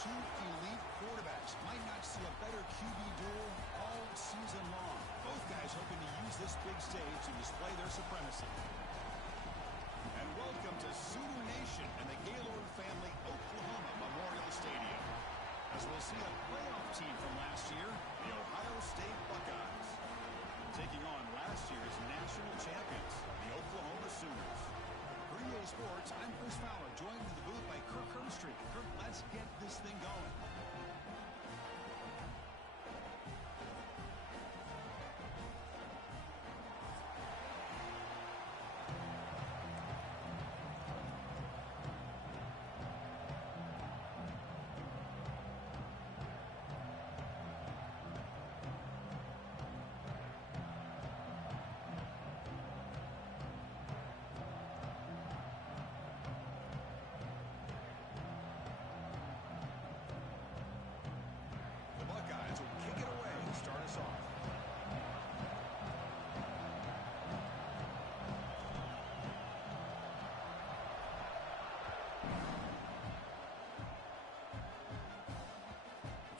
two elite quarterbacks. Might not see a better QB duel all season long. Both guys hoping to use this big stage to display their supremacy. And welcome to Sooner Nation and the Gaylord family Oklahoma Memorial Stadium, as we'll see a playoff team from last year, the Ohio State Buckeyes, taking on last year's national champions, the Oklahoma Sooners. For EA Sports, I'm Chris Fowler, joined in the booth by Kirk Herbstreit. Kirk, let's get this thing going.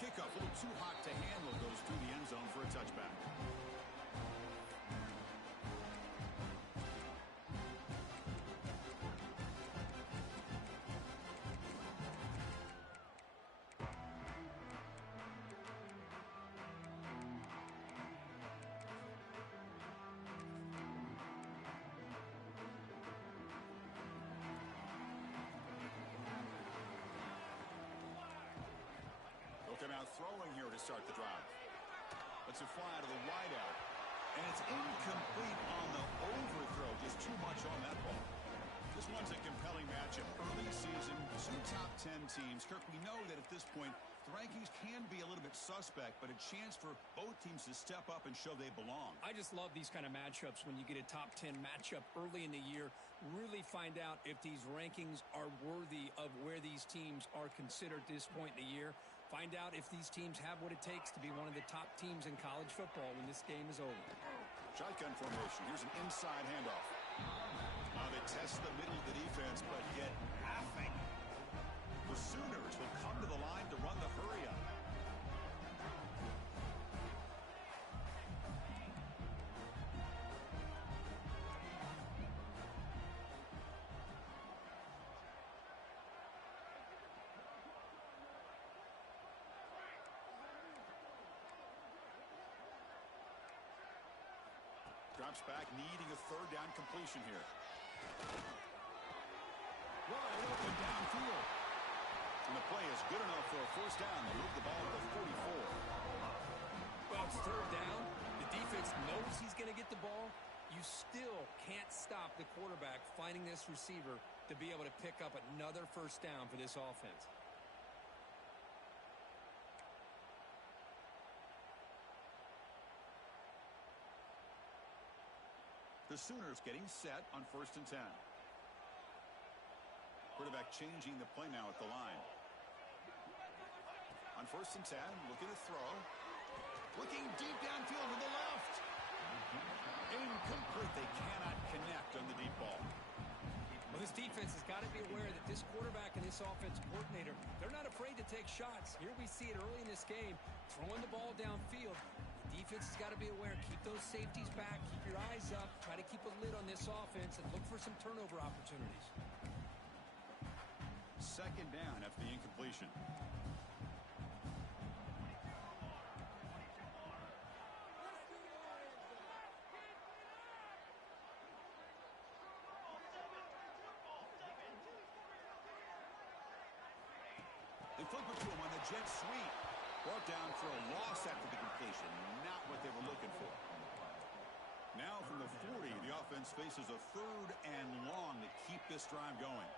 Kickoff, a little too hot to handle, goes through the end zone for a touchback. Looking out throwing here to start the drive. Let's it fly to the wideout. And it's incomplete on the overthrow. Just too much on that ball. This one's a compelling matchup. Early season, two top 10 teams. Kirk, we know that at this point, the rankings can be a little bit suspect, but a chance for both teams to step up and show they belong. I just love these kind of matchups when you get a top 10 matchup early in the year. Really find out if these rankings are worthy of where these teams are considered at this point in the year. Find out if these teams have what it takes to be one of the top teams in college football when this game is over. Shotgun formation. Here's an inside handoff. Now they test the middle of the defense, but get nothing. The Sooners will come to the line to run the hurry-up. Drops back, needing a third down completion here. Wide open downfield. And the play is good enough for a first down. They move the ball to the 44. Well, it's third down. The defense knows he's going to get the ball. You still can't stop the quarterback finding this receiver to be able to pick up another first down for this offense. The Sooners getting set on 1st and 10. Quarterback changing the play now at the line. On 1st and 10, looking to throw. Looking deep downfield to the left. Incomplete. They cannot connect on the deep ball. Well, this defense has got to be aware that this quarterback and this offensive coordinator, they're not afraid to take shots. Here we see it early in this game, throwing the ball downfield. The defense has got to be aware. Keep those safeties back. Keep your eyes up. Try to keep a lid on this offense and look for some turnover opportunities. Second down after the incompletion. They flip it to him on the jet sweep. Brought down for a loss after the completion. Not what they were looking for. Now from the 40, the offense faces a third and long to keep this drive going.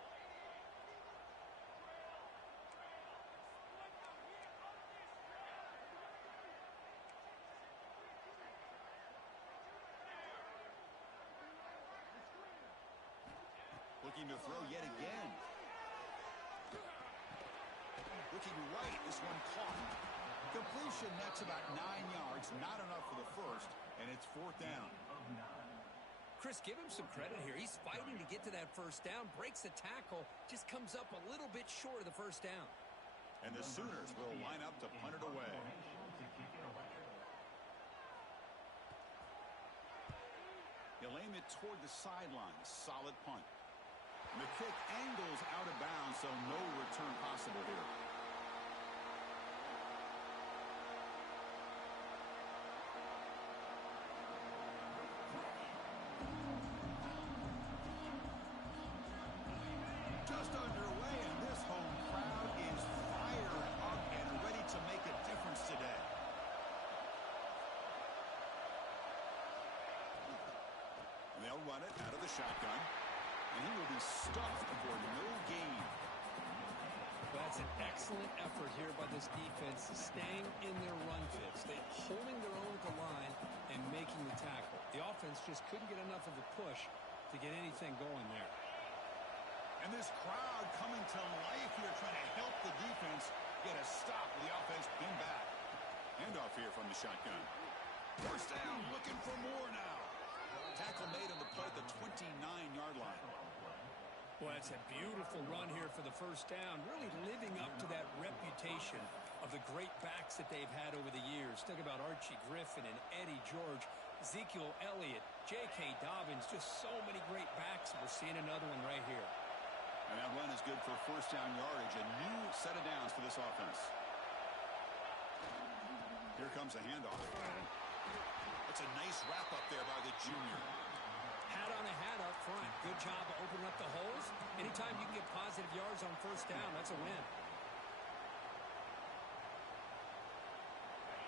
Looking to throw yet again. Looking right, this one caught. Completion, that's about 9 yards, not enough for the first, and it's 4th down. Chris, give him some credit here. He's fighting to get to that first down, breaks the tackle, just comes up a little bit short of the first down. And the Sooners will line up to punt it away. He'll aim it toward the sideline. Solid punt. And the kick angles out of bounds, so no return possible here. Just underway, and this home crowd is fired up and ready to make a difference today. And they'll run it out of the shotgun. And he will be stuffed for no gain. That's an excellent effort here by this defense, staying in their run fits. They're holding their own at the line and making the tackle. The offense just couldn't get enough of a push to get anything going there. And this crowd coming to life here, trying to help the defense get a stop with the offense pinned back. Handoff here from the shotgun. First down, looking for more now. Tackle made on the play at the 29-yard line. Well, that's a beautiful run here for the first down, really living up to that reputation of the great backs that they've had over the years. Think about Archie Griffin and Eddie George, Ezekiel Elliott, J.K. Dobbins, just so many great backs. We're seeing another one right here. And that run is good for first down yardage, a new set of downs for this offense. Here comes a handoff. That's a nice wrap up there by the junior. Hat on a hat up front. Good job of opening up the holes. Anytime you can get positive yards on first down, that's a win.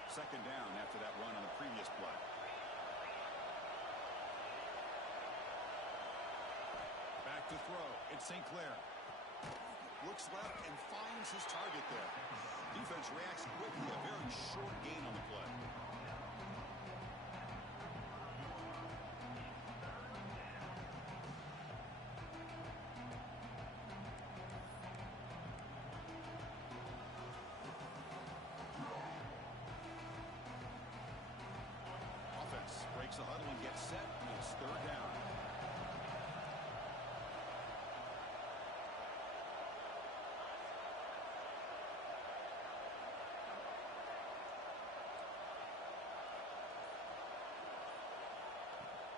Second down after that run on the previous play. Back to throw. It's St. Clair. Looks left and finds his target there. Defense reacts quickly. A very short gain on the play. Breaks the huddle and gets set. It's third down.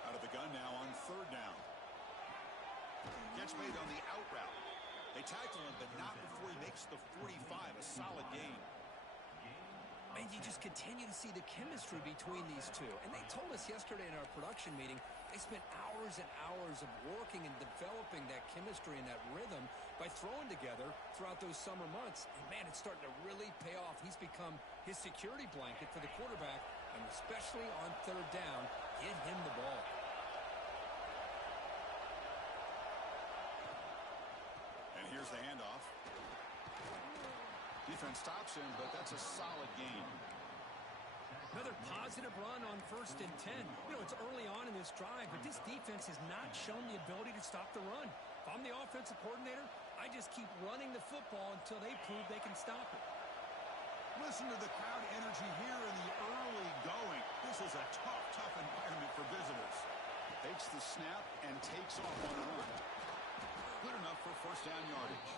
Out of the gun now on third down. Catch made on the out route. They tackle him, but not before he makes the 45. A solid gain. And you just continue to see the chemistry between these two. And they told us yesterday in our production meeting, they spent hours and hours of working and developing that chemistry and that rhythm by throwing together throughout those summer months. And, man, it's starting to really pay off. He's become his security blanket for the quarterback, and especially on third down, get him the ball. And here's the handoff. Defense stops him, but that's a solid gain. Another positive run on 1st and 10. You know, it's early on in this drive, but this defense has not shown the ability to stop the run. If I'm the offensive coordinator, I just keep running the football until they prove they can stop it. Listen to the crowd energy here in the early going. This is a tough environment for visitors. Takes the snap and takes off on a run. Good enough for first down yardage.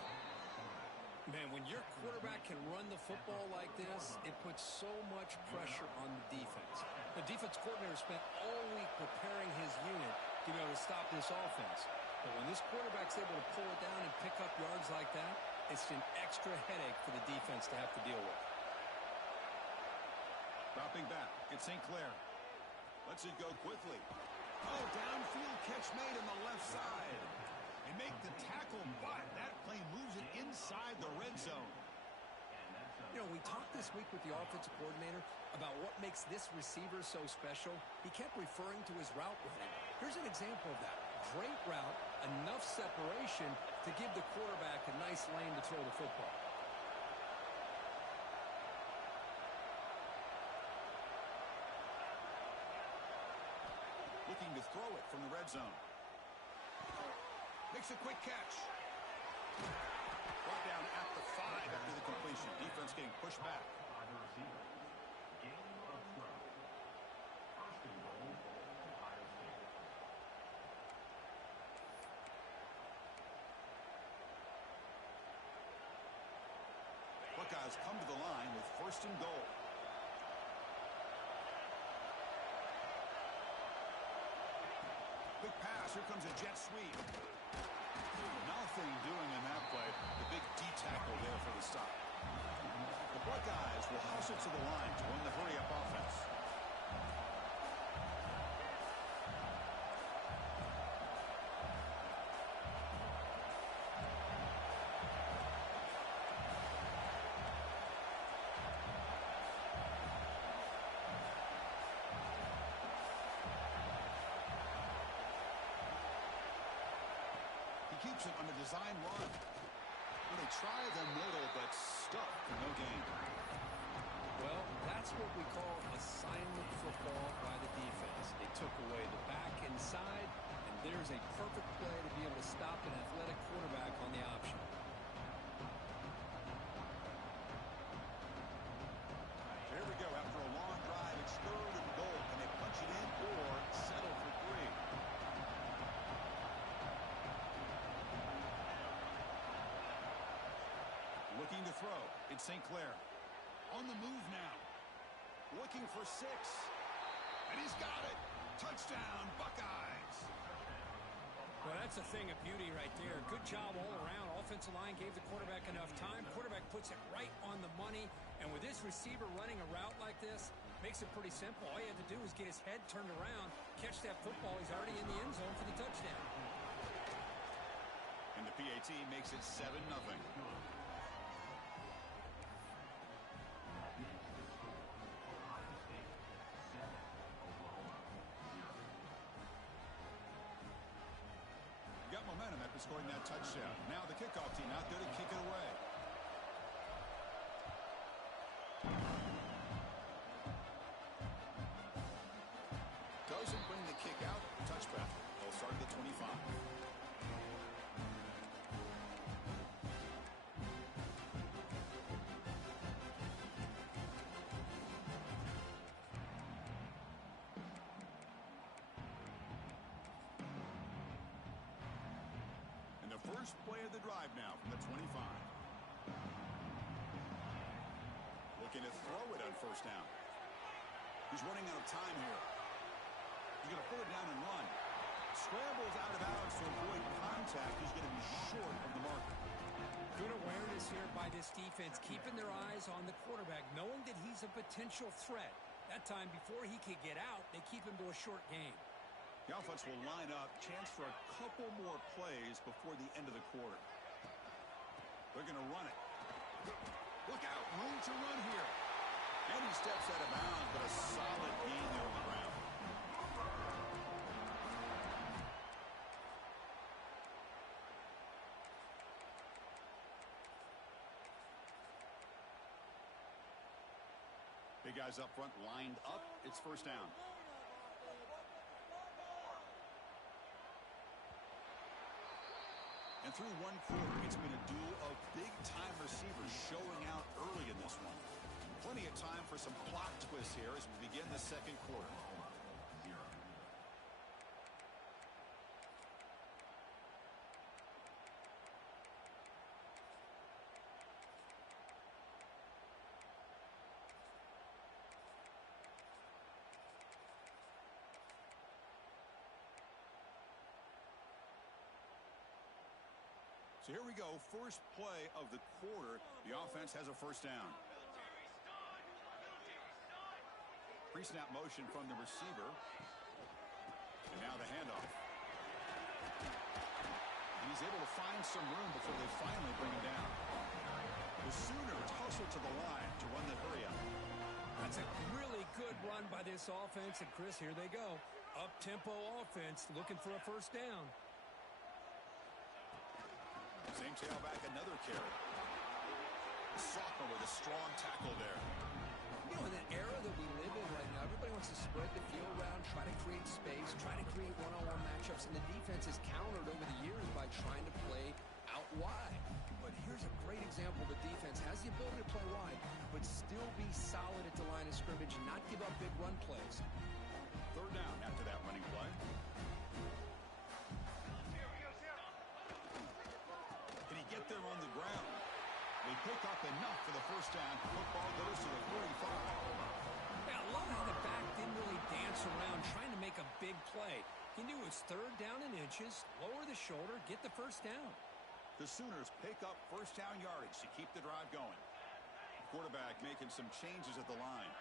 Man, when your quarterback can run the football like this, it puts so much pressure on the defense. The defense coordinator spent all week preparing his unit to be able to stop this offense. But when this quarterback's able to pull it down and pick up yards like that, it's an extra headache for the defense to have to deal with. Dropping back, it's St. Clair. Lets it go quickly. Oh, downfield catch made on the left side. They make the tackle, but that play moves it inside the red zone. You know, we talked this week with the offensive coordinator about what makes this receiver so special. He kept referring to his route running. Here's an example of that. Great route, enough separation to give the quarterback a nice lane to throw the football. Looking to throw it from the red zone. Makes a quick catch. Brought down at the 5 after the completion. Defense getting pushed back. Look has come to the line with 1st and goal. Quick pass. Here comes a jet sweep. Nothing doing in that play. The big D tackle there for the stop. The Buckeyes will hustle to the line to run the hurry-up offense. Keeps it on a design run. Well, they try the middle, but stuck for no gain. Well, that's what we call assignment football by the defense. They took away the back inside, and there's a perfect play to be able to stop an athletic quarterback on the option. Here we go. After a long drive, it's 3rd and goal. Can they punch it in or settle for 3? Looking to throw. It's St. Clair. On the move now. Looking for 6. And he's got it. Touchdown, Buckeyes. Well, that's a thing of beauty right there. Good job all around. Offensive line gave the quarterback enough time. Quarterback puts it right on the money. And with this receiver running a route like this, makes it pretty simple. All you have to do is get his head turned around, catch that football. He's already in the end zone for the touchdown. And the PAT makes it 7-0. Got momentum after scoring that touchdown. Now the kickoff team out there to kick it away. Doesn't bring the kick out. Touchback. They'll start at the 25. First play of the drive now from the 25. Looking to throw it on 1st down. He's running out of time here. He's going to pull it down and run. Scrambles out of bounds to avoid contact. He's going to be short of the marker. Good awareness here by this defense, keeping their eyes on the quarterback, knowing that he's a potential threat. That time, before he could get out, they keep him to a short game. The offense will line up. Chance for a couple more plays before the end of the quarter. They're going to run it. Look out. Room to run here. And he steps out of bounds, but a solid gain there on the ground. Big guys up front lined up. It's 1st down. And through one quarter, it's been a duel of big-time receivers showing out early in this one. Plenty of time for some plot twists here as we begin the 2nd quarter. So here we go, first play of the quarter. The offense has a 1st down. Pre-snap motion from the receiver. And now the handoff. And he's able to find some room before they finally bring him down. The Sooners hustle to the line to run the hurry-up. That's a really good run by this offense. And, Chris, here they go. Up-tempo offense looking for a 1st down. Same tailback, another carry. Sophomore with a strong tackle there. You know, in an era that we live in right now, everybody wants to spread the field around, try to create space, try to create one-on-one matchups, and the defense has countered over the years by trying to play out wide. But here's a great example. The defense has the ability to play wide, but still be solid at the line of scrimmage and not give up big run plays. 3rd down after that running play. Can he get there on the ground? They pick up enough for the first down. Football goes to the 45. Yeah, I love how the back didn't really dance around trying to make a big play. He knew it was third down in inches, lower the shoulder, get the first down. The Sooners pick up first down yardage to keep the drive going. Quarterback making some changes at the line.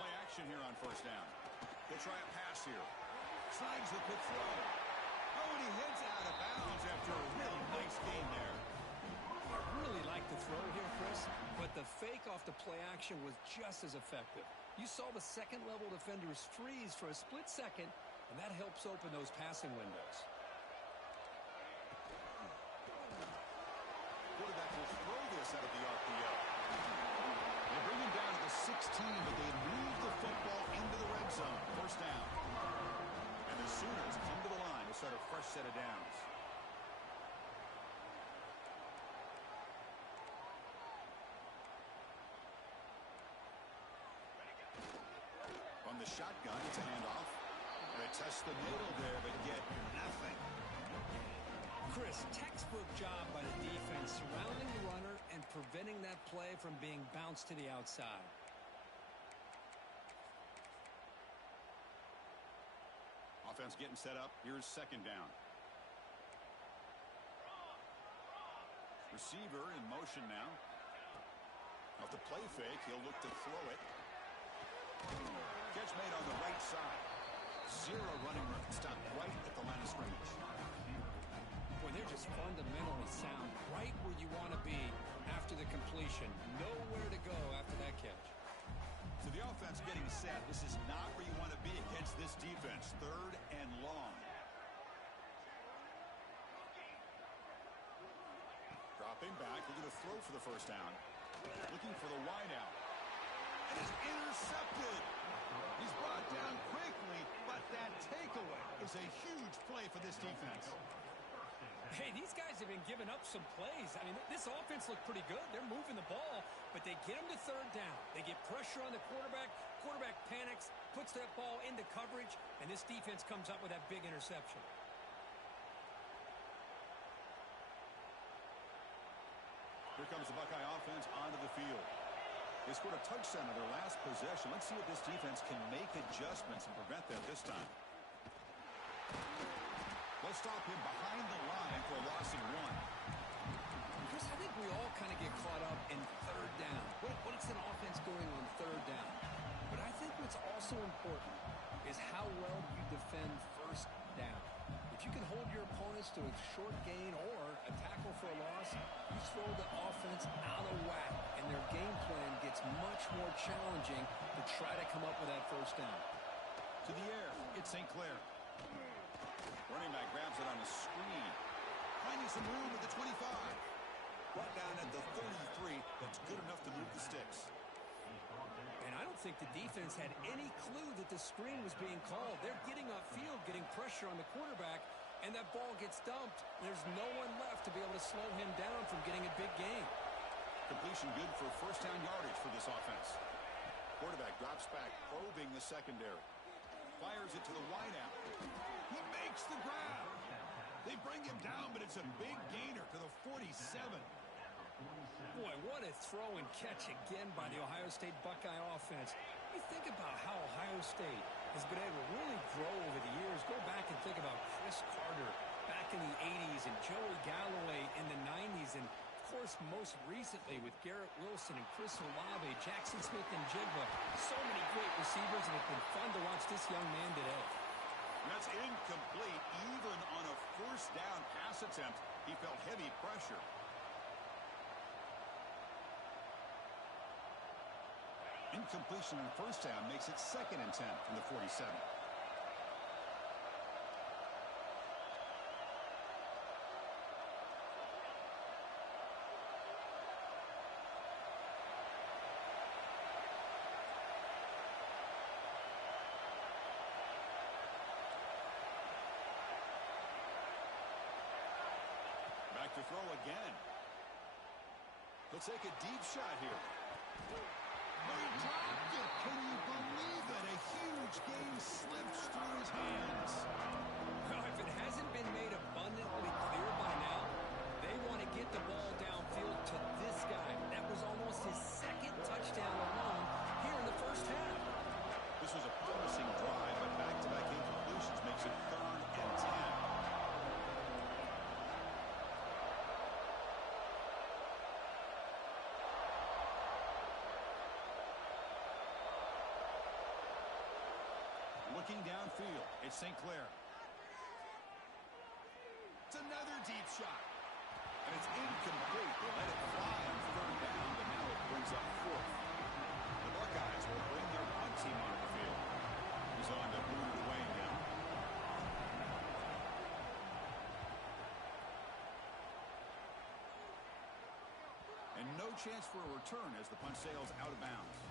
Play action here on first down. They'll try a pass here. Slides the quick throw. Oh, and he heads out of bounds after a really nice gain there. I really like the throw here, Chris, but the fake off the play action was just as effective. You saw the second-level defenders freeze for a split second, and that helps open those passing windows. Quarterback will throw this out of the RPO. They bring him down to the 16, but they move the football into the red zone. First down. And the Sooners come to the line to start a fresh set of downs. From the shotgun, it's a handoff. And they test the middle there, but get nothing. Chris, textbook job by the defense surrounding the runner and preventing that play from being bounced to the outside. Offense getting set up. Here's second down. Receiver in motion now. Off the play fake, he'll look to throw it. Catch made on the right side. Zero running room. Stopped right at the line of scrimmage. Boy, they're just fundamentally sound. Right where you want to be after the completion. Nowhere to go after that catch. So the offense getting set. This is not where you want to be against this defense. Third and long. Dropping back, looking to throw for the first down. Looking for the wide out. And it's intercepted. He's brought down quickly, but that takeaway is a huge play for this defense. Hey, these guys have been giving up some plays. I mean, this offense looked pretty good. They're moving the ball, but they get him to third down. They get pressure on the quarterback. Quarterback panics, puts that ball into coverage, and this defense comes up with that big interception. Here comes the Buckeye offense onto the field. They scored a touchdown on their last possession. Let's see if this defense can make adjustments and prevent that this time. They'll stop him behind the line for a loss of one. Chris, I think we all kind of get caught up in third down. What's an offense doing on third down? But I think what's also important is how well you defend first down. If you can hold your opponents to a short gain or a tackle for a loss, you throw the offense out of whack, and their game plan gets much more challenging to try to come up with that first down. To the air, it's St. Clair. Running back grabs it on the screen. Finding some room at the 25. Brought down at the 33. That's good enough to move the sticks. And I don't think the defense had any clue that the screen was being called. They're getting upfield, getting pressure on the quarterback, and that ball gets dumped. There's no one left to be able to slow him down from getting a big gain. Completion good for first down yardage for this offense. Quarterback drops back, probing the secondary. Fires it to the wideout. He makes the grab. They bring him down, but it's a big gainer to the 47. Boy, what a throw and catch again by the Ohio State Buckeye offense. You think about how Ohio State has been able to really grow over the years. Go back and think about Chris Carter back in the 80s and Joey Galloway in the 90s. And, of course, most recently with Garrett Wilson and Chris Olave, Jackson Smith and Jigba. So many great receivers, and it's been fun to watch this young man today. That's incomplete. Even on a first down pass attempt, he felt heavy pressure. Incompletion on first down makes it 2nd and 10 from the 47. Back to throw again. He'll take a deep shot here. He dropped it. Can you believe it? A huge game slips through his hands. Well, if it hasn't been made abundantly clear by now, they want to Looking downfield, it's St. Clair. It's another deep shot. And it's incomplete. They let it fly on third down, but now it brings up fourth. The Buckeyes will bring their punt team onto the field. He's on to boot it away now. And no chance for a return as the punt sails out of bounds.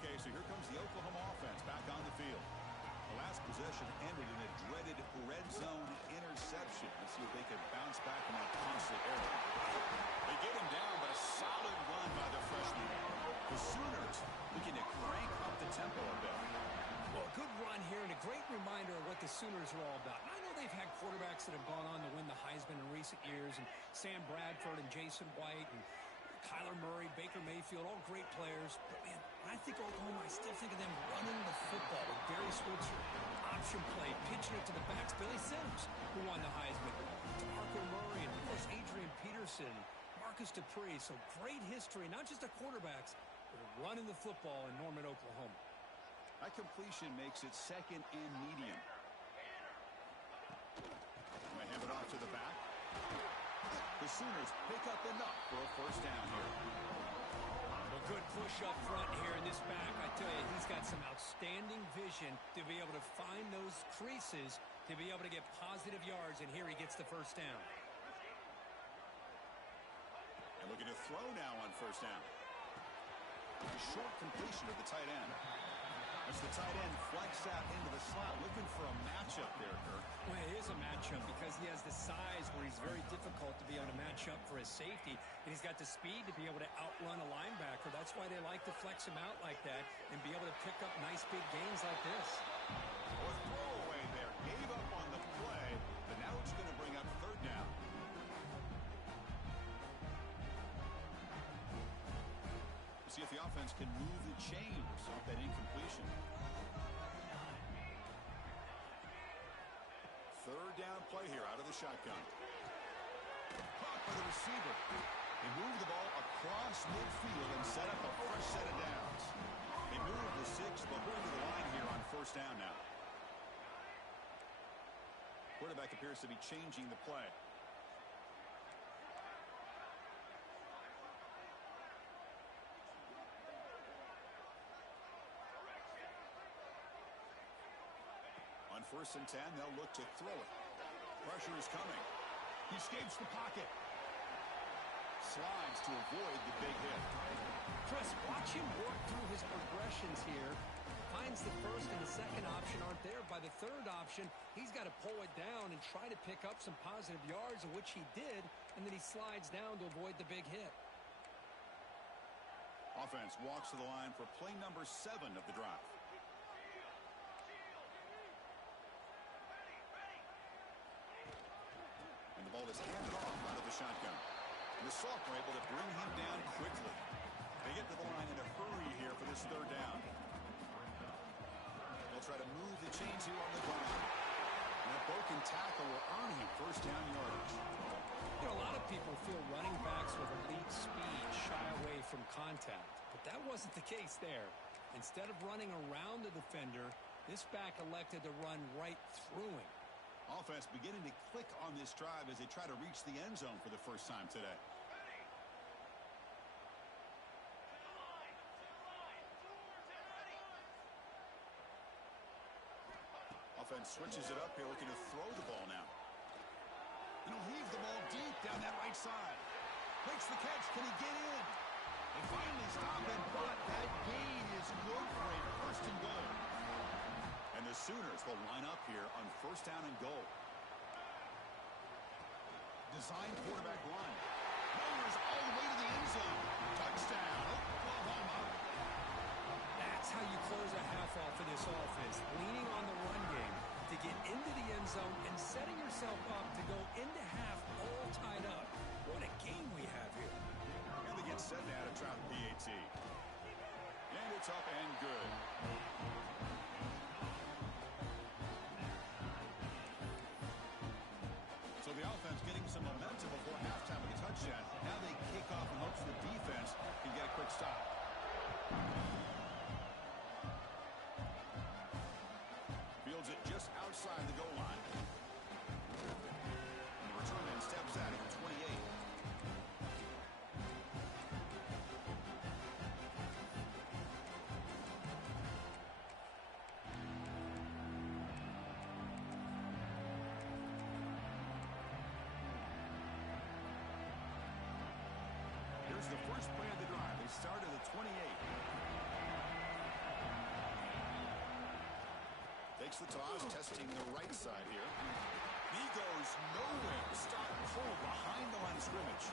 Okay, so here comes the Oklahoma offense back on the field. The last possession ended in a dreaded red zone interception. Let's see if they can bounce back from that costly error. They get him down, but a solid run by the freshman. The Sooners looking to crank up the tempo a bit. Well, a good run here and a great reminder of what the Sooners are all about. And I know they've had quarterbacks that have gone on to win the Heisman in recent years, and Sam Bradford and Jason White and Kyler Murray, Baker Mayfield, all great players. But, man, when I think Oklahoma, I still think of them running the football with Barry Switzer, option play, pitching it to the backs. Billy Sims, who won the Heisman, DeMarco Murray, and, of course, Adrian Peterson, Marcus Dupree. So great history, not just the quarterbacks, but running the football in Norman, Oklahoma. That completion makes it second and medium. They hand it off to the back. The Sooners pick up enough for a first down here. A good push up front here in this back. I tell you, he's got some outstanding vision to be able to find those creases, to be able to get positive yards, and here he gets the first down. And looking to throw now on first down. A short completion of the tight end. As the tight end flex out into the slot, looking for a matchup there, Kirk. Well, it is a matchup because he has the size where he's very difficult to be able to match up for his safety, and he's got the speed to be able to outrun a linebacker. That's why they like to flex him out like that and be able to pick up nice big gains like this. Well, throwaway there. Gave up on the play, but now it's going to bring up third down. See if the offense can move the chains off that incompletion. Third down play here out of the shotgun. Caught by the receiver. They move the ball across midfield and set up a fresh set of downs. They move the 6, but we're to the line here on first down now. Quarterback appears to be changing the play. On 1st and 10, they'll look to throw it. Pressure is coming. He escapes the pocket. Slides to avoid the big hit. Chris, watch him work through his progressions here. Finds the first and the second option aren't there. By the third option, he's got to pull it down and try to pick up some positive yards, of which he did, and then he slides down to avoid the big hit. Offense walks to the line for play number 7 of the drive. And the ball is handed off out of the shotgun. And the Soft are able to bring him down quickly. They get to the line in a hurry here for this third down. They'll try to move the chains here on the ground. And a broken tackle will earn him first down yardage. You know, a lot of people feel running backs with elite speed shy away from contact. But that wasn't the case there. Instead of running around the defender, this back elected to run right through him. Offense beginning to click on this drive as they try to reach the end zone for the first time today. Offense switches it up here, looking to throw the ball now. And he'll heave the ball deep down that right side. Makes the catch. Can he get in? They finally stop it, but that gain is good for a first and goal. And the Sooners will line up here on first down and goal. Design quarterback run. Mowers all the way to the end zone. Touchdown, Oklahoma. That's how you close a half off of this offense. Leaning on the run game to get into the end zone and setting yourself up to go into half all tied up. What a game we have here. And they get set now to try the PAT. And it's up and good. stop. Fields it just outside the goal line. The return man steps out at 28. Here's the first play of the drive. They start at the 28. Takes the toss, testing the right side here. He goes nowhere. Stop pull behind the line of scrimmage.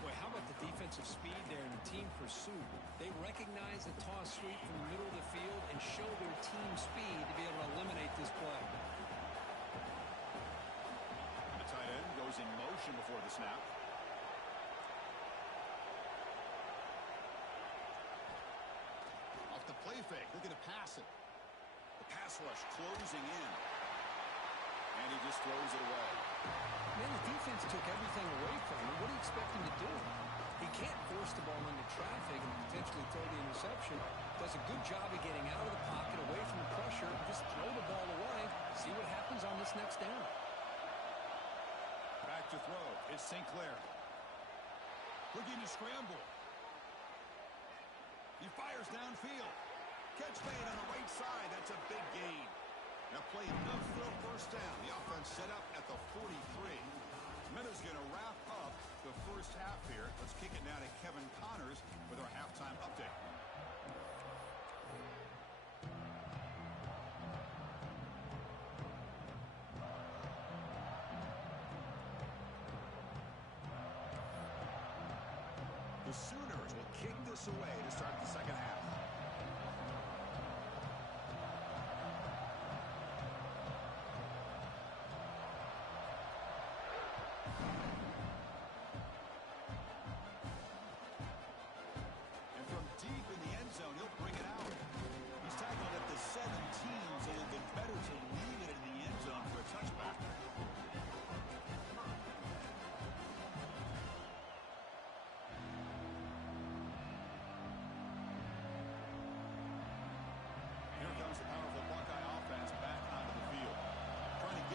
Boy, how about the defensive speed there in the team pursuit? They recognize the toss sweep from the middle of the field and show their team speed to be able to eliminate this play. The tight end goes in motion before the snap. Off the play fake, looking to pass it. The pass rush closing in. And he just throws it away. Man, the defense took everything away from him. What do you expect him to do? He can't force the ball into traffic and potentially throw the interception. Does a good job of getting out of the pocket, away from the pressure, and just throw the ball away. See what happens on this next down. Back to throw. It's St. Clair. Looking to scramble. He fires downfield. Catch made on the right side. That's a big gain. Now play enough for a first down. The offense set up at the 43. Meadows going to wrap up the first half here. Let's kick it now to Kevin Connors with our halftime update. The Sooners will kick this away to start the second half.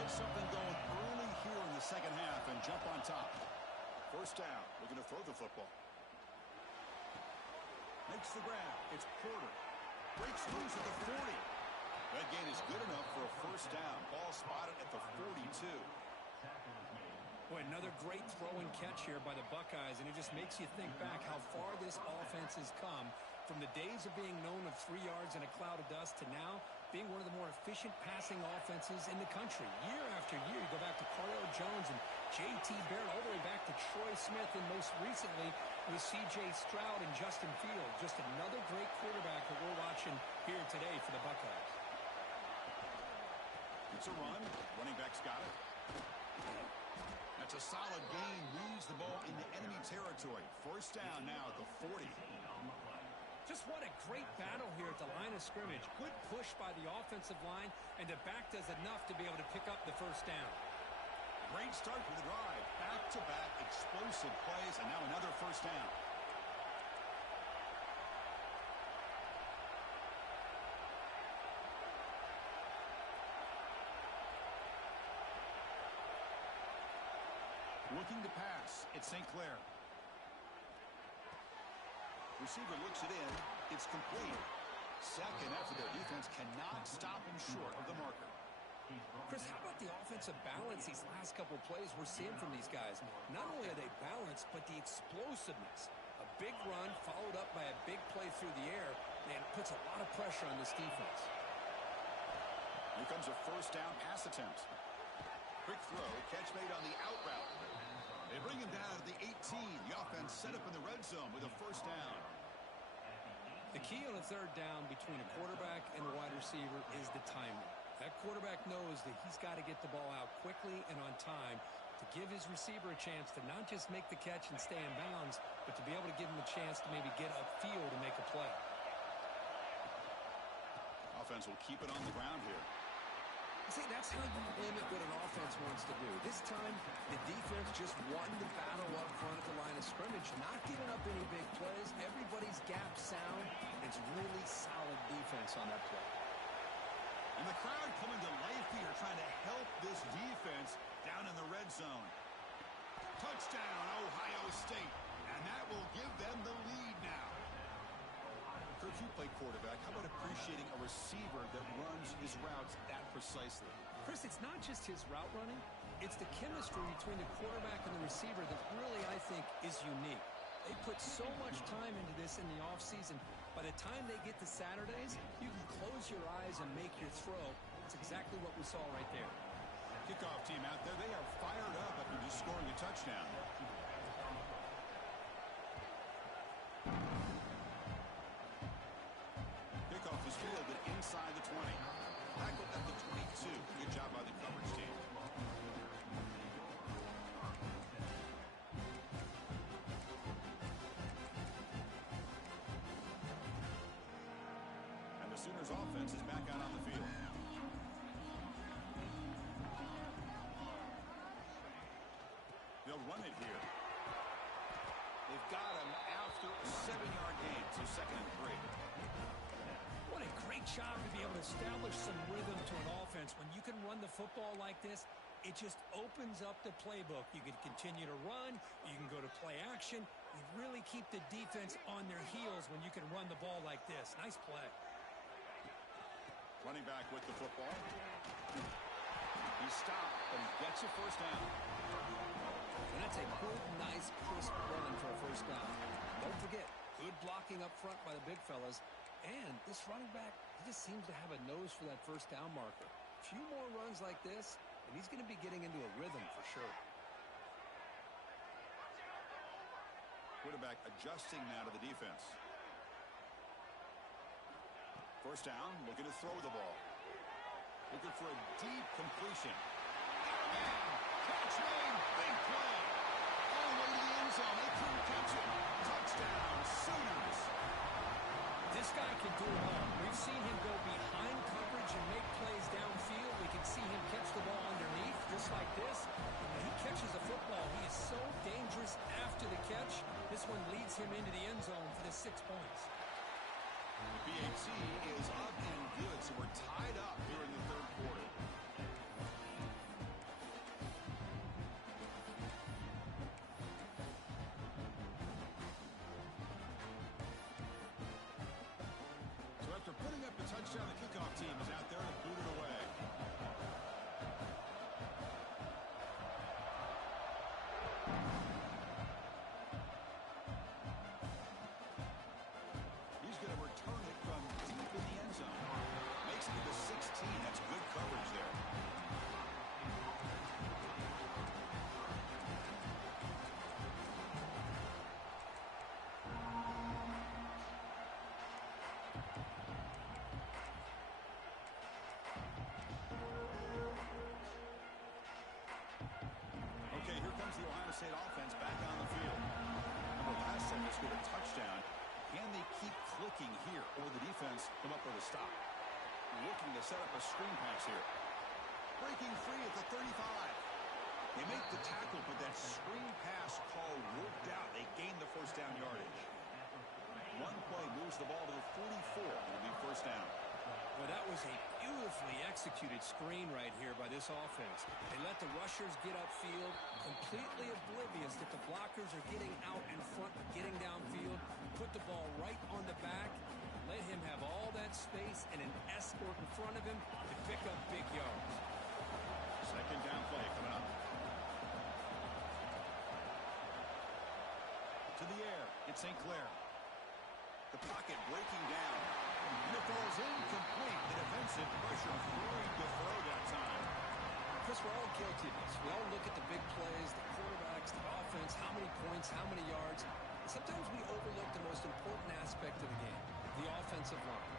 Something going early here in the second half and jump on top. First down, looking to throw the football. Makes the grab. It's Porter. Breaks loose at the 40. That gain is good enough for a first down. Ball spotted at the 42. Boy, another great throw and catch here by the Buckeyes, and it just makes you think back how far this offense has come from the days of being known of 3 yards in a cloud of dust to now being one of the more efficient passing offenses in the country. Year after year, you go back to Cardale Jones and J.T. Barrett, all the way back to Troy Smith, and most recently with C.J. Stroud and Justin Fields. Just another great quarterback that we're watching here today for the Buckeyes. It's a run. Running back's got it. That's a solid gain. Moves the ball into enemy territory. First down now at the 40. Just what a great battle here at the line of scrimmage. Good push by the offensive line, and the back does enough to be able to pick up the first down. Great start for the drive. Back-to-back explosive plays, and now another first down. Looking to pass. It's St. Clair. Receiver looks it in. It's complete. Second effort, their defense cannot stop him short of the marker. Chris, how about the offensive balance these last couple of plays we're seeing from these guys? Not only are they balanced, but the explosiveness. A big run followed up by a big play through the air, man, puts a lot of pressure on this defense. Here comes a first down pass attempt. Quick throw, catch made on the out route. They bring him down to the 18. The offense set up in the red zone with a first down. The key on a third down between a quarterback and a wide receiver is the timing. That quarterback knows that he's got to get the ball out quickly and on time to give his receiver a chance to not just make the catch and stay in bounds, but to be able to give him a chance to maybe get upfield and make a play. Offense will keep it on the ground here. See, that's how you limit what an offense wants to do. This time, the defense just won the battle up front at the line of scrimmage, not giving up any big plays. Everybody's gap sound. It's really solid defense on that play. And the crowd coming to life here, trying to help this defense down in the red zone. Touchdown, Ohio State. And that will give them the lead now. Kirk, you play quarterback. How about appreciating a receiver that runs his routes that precisely? Chris, it's not just his route running. It's the chemistry between the quarterback and the receiver that really, I think, is unique. They put so much time into this in the offseason. By the time they get to Saturdays, you can close your eyes and make your throw. That's exactly what we saw right there. Kickoff team out there, they are fired up after just scoring a touchdown. Kickoff is fielded inside the 20. Tackled at the 22. Good job by the coverage team. And the Sooners offense is back out on the field. They'll run it here. They've got him after a 7-yard gain, so 2nd and 3. What a great job to be able to establish some rhythm to an offense. When you can run the football like this, it just opens up the playbook. You can continue to run. You can go to play action. You really keep the defense on their heels when you can run the ball like this. Nice play. Running back with the football. He stopped, but he gets a first down. And that's a good, nice, crisp run for a first down. Don't forget, good blocking up front by the big fellas. And this running back, he just seems to have a nose for that first down marker. A few more runs like this, and he's going to be getting into a rhythm for sure. Quarterback adjusting now to the defense. First down, looking to throw the ball. Looking for a deep completion. Catch made, big play. All the way to the end zone. They couldn't catch it. Touchdown, Sooners. This guy can do it all. We've seen him go behind coverage and make plays downfield. We can see him catch the ball underneath, just like this. And when he catches a football, he is so dangerous after the catch. This one leads him into the end zone for the 6 points. The BAT is up and good, so we're tied up here in the 3rd quarter. So after putting up the touchdown, the kickoff team is out there to boot it away. He's going to return it from deep in the end zone. Makes it to the 16. That's good coverage there. Okay, here comes the Ohio State offense back on the field. Remember last time they scored a touchdown. Can they keep clicking here, or the defense come up with a stop? Looking to set up a screen pass here. Breaking free at the 35. They make the tackle, but that screen pass call worked out. They gained the first down yardage. One play moves the ball to the 44. It'll be first down. Well, that was a beautifully executed screen right here by this offense. They let the rushers get upfield, completely oblivious that the blockers are getting out in front, getting downfield, put the ball right on the back, let him have all that space and an escort in front of him to pick up big yards. Second down play coming up. To the air, it's St. Clair. The pocket breaking down. And it falls incomplete. The defensive pressure throwing the throw that time. Chris, we're all guilty of this. We all look at the big plays, the quarterbacks, the offense, how many points, how many yards. And sometimes we overlook the most important aspect of the game, the offensive line.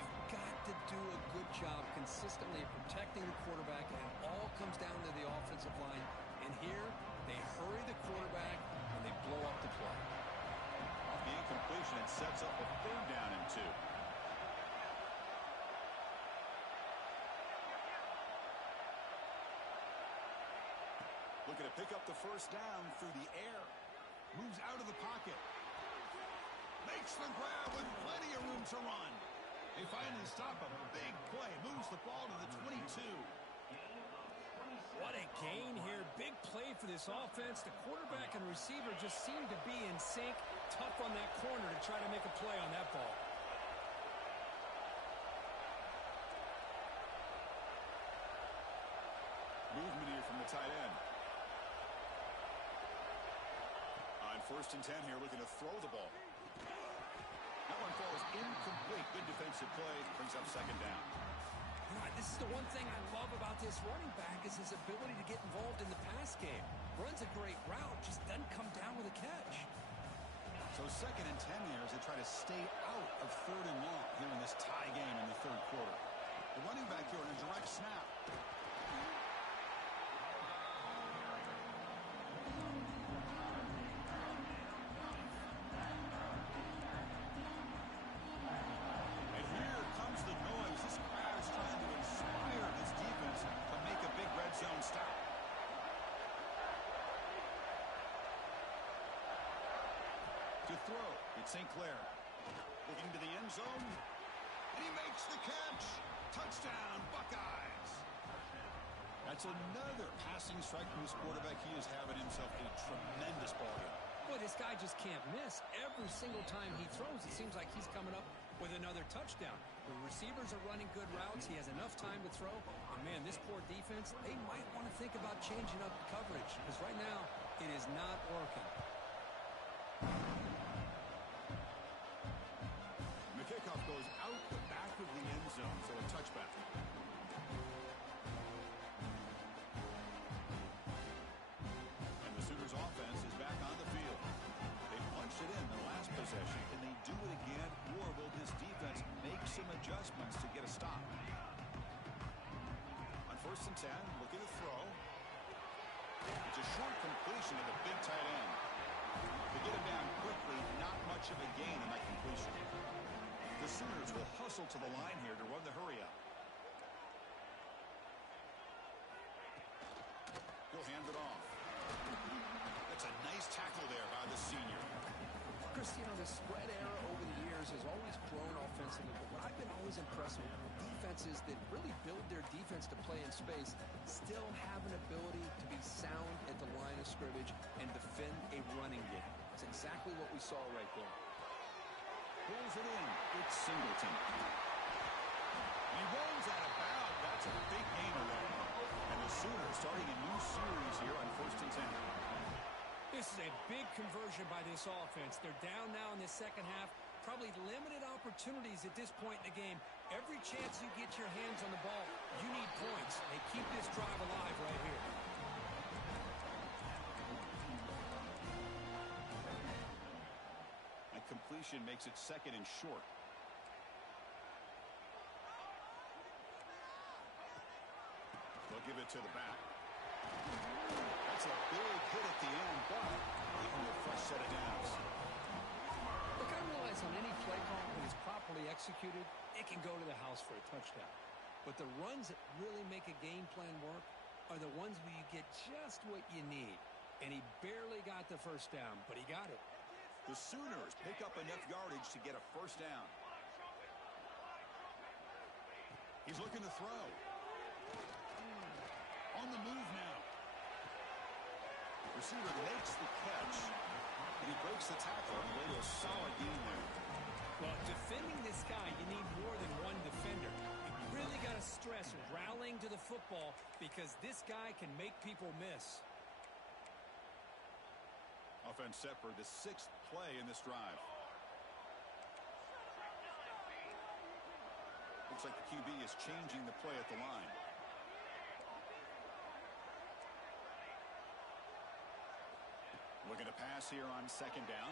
You've got to do a good job consistently of protecting the quarterback, and it all comes down to the offensive line. And here, they hurry the quarterback, and they blow up the play. Off the incompletion, it sets up a 3rd down and 2. Looking to pick up the first down through the air. Moves out of the pocket. Makes the grab with plenty of room to run. They finally stop a big play. Moves the ball to the 22. What a gain here. Big play for this offense. The quarterback and receiver just seem to be in sync. Tough on that corner to try to make a play on that ball. Movement here from the tight end. On 1st and 10 here, looking to throw the ball. That one falls incomplete. Good defensive play. Brings up 2nd down. This is the one thing I love about this running back is his ability to get involved in the pass game. Runs a great route, just doesn't come down with a catch. So 2nd and 10 here as they try to stay out of 3rd and long here in this tie game in the 3rd quarter. The running back here on a direct snap. And here comes the noise. This crowd is trying to inspire this defense to make a big red zone stop. To throw, it's St. Clair. Looking to the end zone. And he makes the catch. Touchdown, Buckeyes. That's another passing strike from his quarterback. He is having himself a tremendous ball game. Boy, this guy just can't miss. Every single time he throws, it seems like he's coming up with another touchdown. The receivers are running good routes. He has enough time to throw. And, man, this poor defense, they might want to think about changing up coverage because right now it is not working. The kickoff goes out the back of the end zone, so a touchback. And the Sooners offense is back on the field. They punched it in the last possession. Can they do it again, or will this defense make some adjustments to get a stop? On 1st and 10, looking to throw. It's a short completion to the big tight end. They get him down quickly, not much of a gain on that completion. The Sooners will hustle to the line here to run the hurry up. He'll hand it off. That's a nice tackle there by the senior. Chris, the spread era over the years has always grown offensively, but what I've been always impressed with defenses that really build their defense to play in space still have an ability to be sound at the line of scrimmage and defend a running game. That's exactly what we saw right there. Pulls it in. It's Singleton. He rolls out of bounds. That's a big gain away. And the Sooners starting a new series here on 1st and 10. This is a big conversion by this offense. They're down now in the second half. Probably limited opportunities at this point in the game. Every chance you get your hands on the ball, you need points. They keep this drive alive right here. That completion makes it 2nd and short. They'll give it to the back. That's a big hit at the end, but even a fresh set of downs. Look, I realize on any play call, when it's properly executed, it can go to the house for a touchdown. But the runs that really make a game plan work are the ones where you get just what you need. And he barely got the first down, but he got it. The Sooners pick up enough yardage to get a first down. He's looking to throw. On the move now. Receiver makes the catch, and he breaks the tackle on the way to a solid gain there. Well, defending this guy, you need more than one defender. You really got to stress rallying to the football because this guy can make people miss. Offense set for the 6th play in this drive. Looks like the QB is changing the play at the line. Looking to pass here on 2nd down.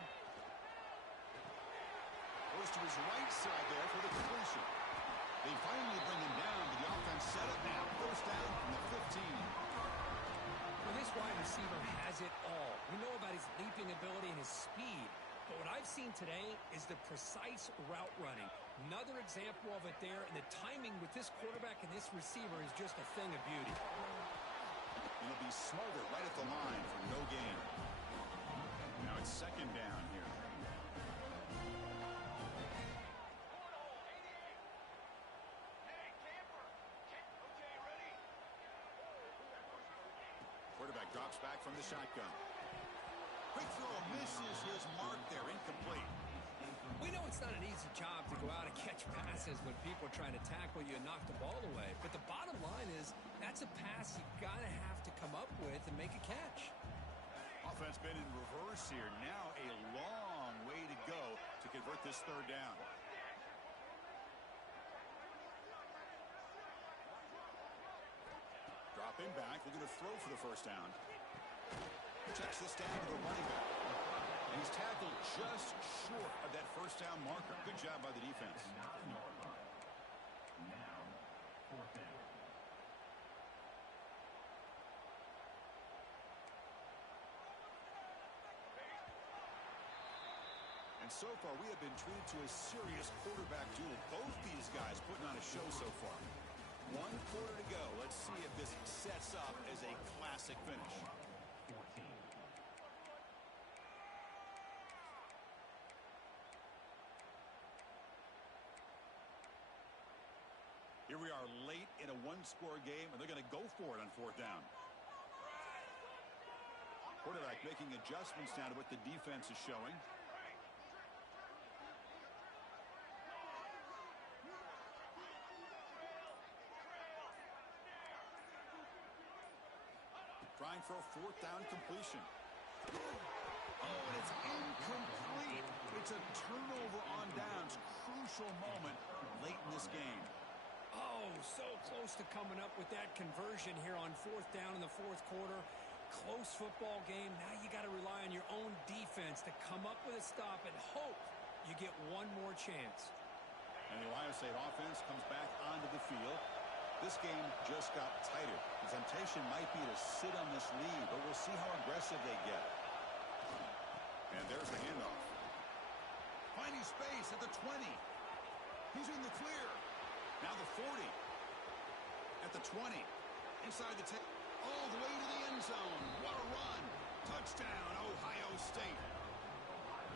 Goes to his right side there for the completion. They finally bring him down, but the offense set up now. First down from the 15. Well, this wide receiver has it all. We know about his leaping ability and his speed. But what I've seen today is the precise route running. Another example of it there, and the timing with this quarterback and this receiver is just a thing of beauty. The And they'll be smothered right at the line for no gain. Now it's second down here. Quarterback drops back from the shotgun. Quick throw misses his mark there, incomplete. We know it's not an easy job to go out and catch passes when people are trying to tackle you and knock the ball away. But the bottom line is that's a pass you've got to have to come up with and make a catch. Offense been in reverse here. Now a long way to go to convert this third down. Dropping back, looking to throw for the first down. Checks this down to the running back. And he's tackled just short of that first down marker. Good job by the defense. And so far, we have been treated to a serious quarterback duel. Both these guys putting on a show so far. 1 quarter to go. Let's see if this sets up as a classic finish. Here we are late in a one-score game, and they're going to go for it on fourth down. Quarterback making adjustments now to what the defense is showing. Trying for a fourth down completion. Oh, and it's incomplete. It's a turnover on downs. Crucial moment late in this game. Oh, so close to coming up with that conversion here on fourth down in the fourth quarter. Close football game. Now you got to rely on your own defense to come up with a stop and hope you get one more chance. And the Ohio State offense comes back onto the field. This game just got tighter. The temptation might be to sit on this lead, but we'll see how aggressive they get. And there's the handoff. Finding space at the 20. He's in the clear. Now the 40. At the 20. Inside the 10. All the way to the end zone. What a run. Touchdown, Ohio State.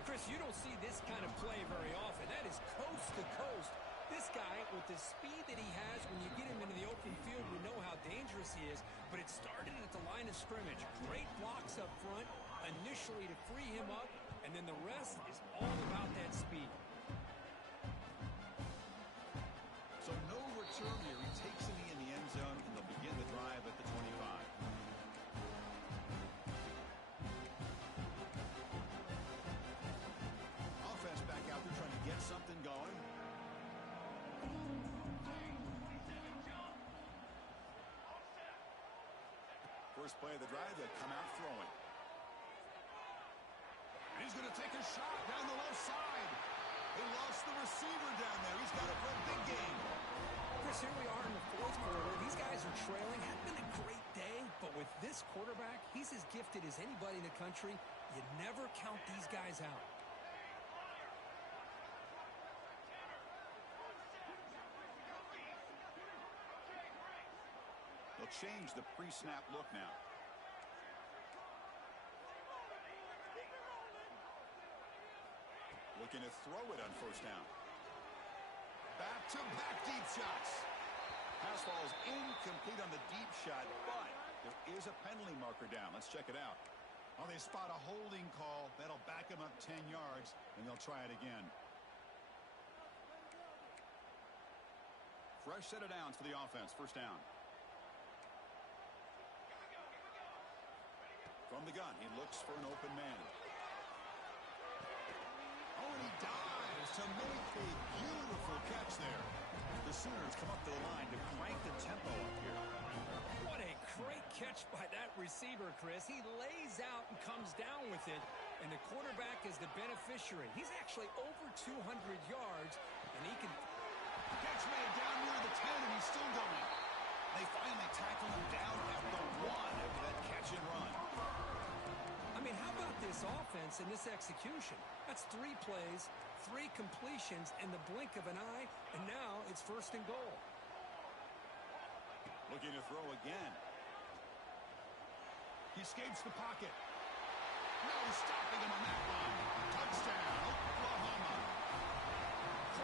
Chris, you don't see this kind of play very often. That is coast to coast. This guy, with the speed that he has, when you get him into the open field, we know how dangerous he is. But it started at the line of scrimmage. Great blocks up front, initially to free him up, and then the rest is all about that speed. So no return here. He takes him in the end zone, and they'll begin the drive at the 25. Offense back out there trying to get something going. First play of the drive, they come out throwing. And he's going to take a shot down the left side. They lost the receiver down there. He's got it for a big game. Chris, here we are in the fourth quarter. These guys are trailing. Hadn't been a great day, but with this quarterback, he's as gifted as anybody in the country. You never count these guys out. They'll change the pre-snap look now. Looking to throw it on first down. Back-to-back deep shots. Pass falls incomplete on the deep shot, but there is a penalty marker down. Let's check it out. Oh, they spot a holding call. That'll back them up 10 yards, and they'll try it again. Fresh set of downs for the offense. First down. From the gun, he looks for an open man. Oh, and he dives to make a beautiful catch there. The Sooners come up to the line to crank the tempo up here. What a great catch by that receiver, Chris. He lays out and comes down with it, and the quarterback is the beneficiary. He's actually over 200 yards, and he can... Catch made down near the 10, and he's still going. They finally tackle him down at the 1 after that catch and run. I mean, how about this offense and this execution? That's 3 plays, 3 completions in the blink of an eye, and now it's first and goal. Looking to throw again. He escapes the pocket. No stopping him on that one. Touchdown, Oklahoma.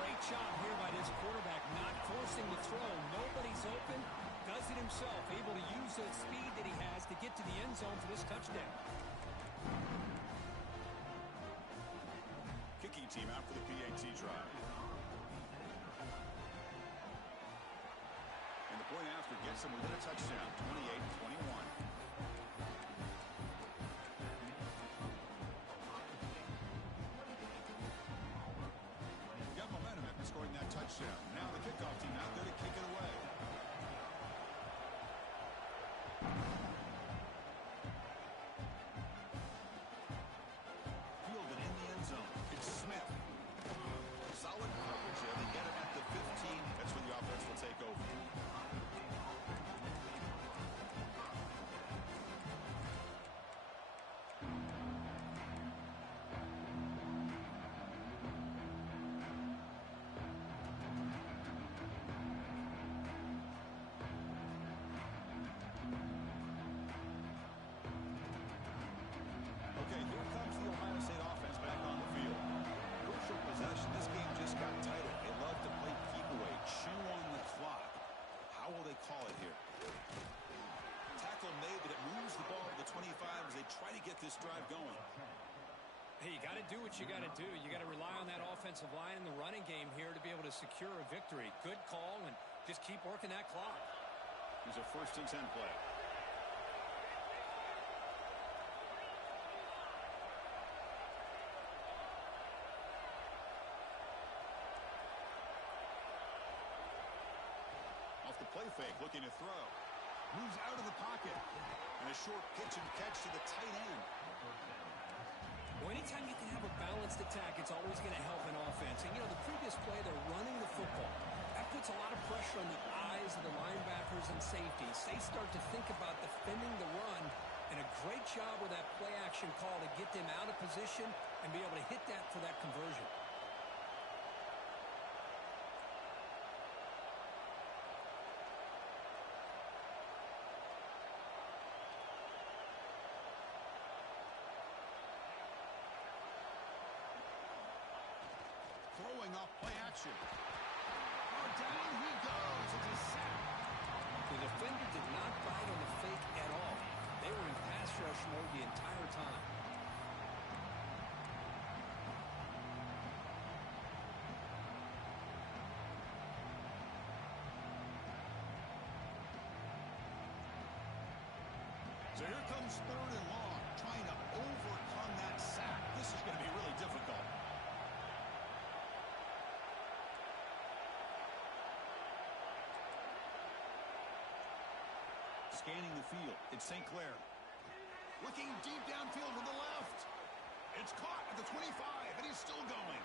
Great job here by this quarterback, not forcing the throw. Nobody's open. Does it himself, able to use the speed that he has to get to the end zone for this touchdown. Kicking team out for the PAT drive. And the point after gets them within a touchdown, 28-21. Got momentum after scoring that touchdown. Now the kickoff team out there to kick it away. Fielded in the end zone. It's Smith. Solid coverage there. They get him at the 15. That's where the offense will take over. Okay, here comes the Ohio State offense back on the field. Crucial possession. This game just got tighter. They love to play keep away, chew on the clock. How will they call it here? Tackle made, but it moves the ball to the 25 as they try to get this drive going. Hey, you got to do what you got to do. You got to rely on that offensive line in the running game here to be able to secure a victory. Good call, and just keep working that clock. Here's a 1st and 10 play. Off the play fake, looking to throw. Moves out of the pocket. And a short pitch and catch to the tight end. Well, anytime you can have a balanced attack, it's always going to help an offense. And, you know, the previous play, they're running the football. That puts a lot of pressure on the eyes of the linebackers and safeties. They start to think about defending the run, and a great job with that play-action call to get them out of position and be able to hit that for that conversion. Throwing off play action. Oh, down he goes. It's a sack. The defender did not bite on the fake at all. They were in pass rush mode the entire time. So here comes 3rd and long, trying to overcome that sack. This is going to be really difficult. Scanning the field. It's St. Clair. Looking deep downfield to the left. It's caught at the 25, and he's still going.